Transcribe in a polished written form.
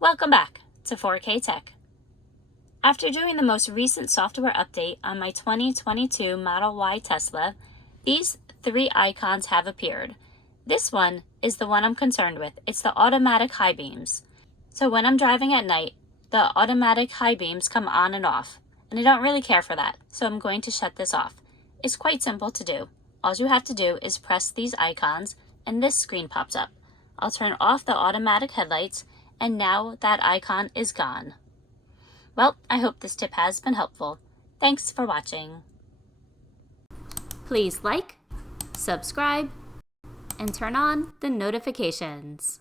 Welcome back to 4K Tech. After doing the most recent software update on my 2022 Model Y Tesla, these three icons have appeared. This one is the one I'm concerned with. It's the automatic high beams. So when I'm driving at night, the automatic high beams come on and off, and I don't really care for that, so I'm going to shut this off. It's quite simple to do. All you have to do is press these icons and this screen pops up. I'll turn off the automatic headlights and now that icon is gone. Well, I hope this tip has been helpful. Thanks for watching. Please like, subscribe, and turn on the notifications.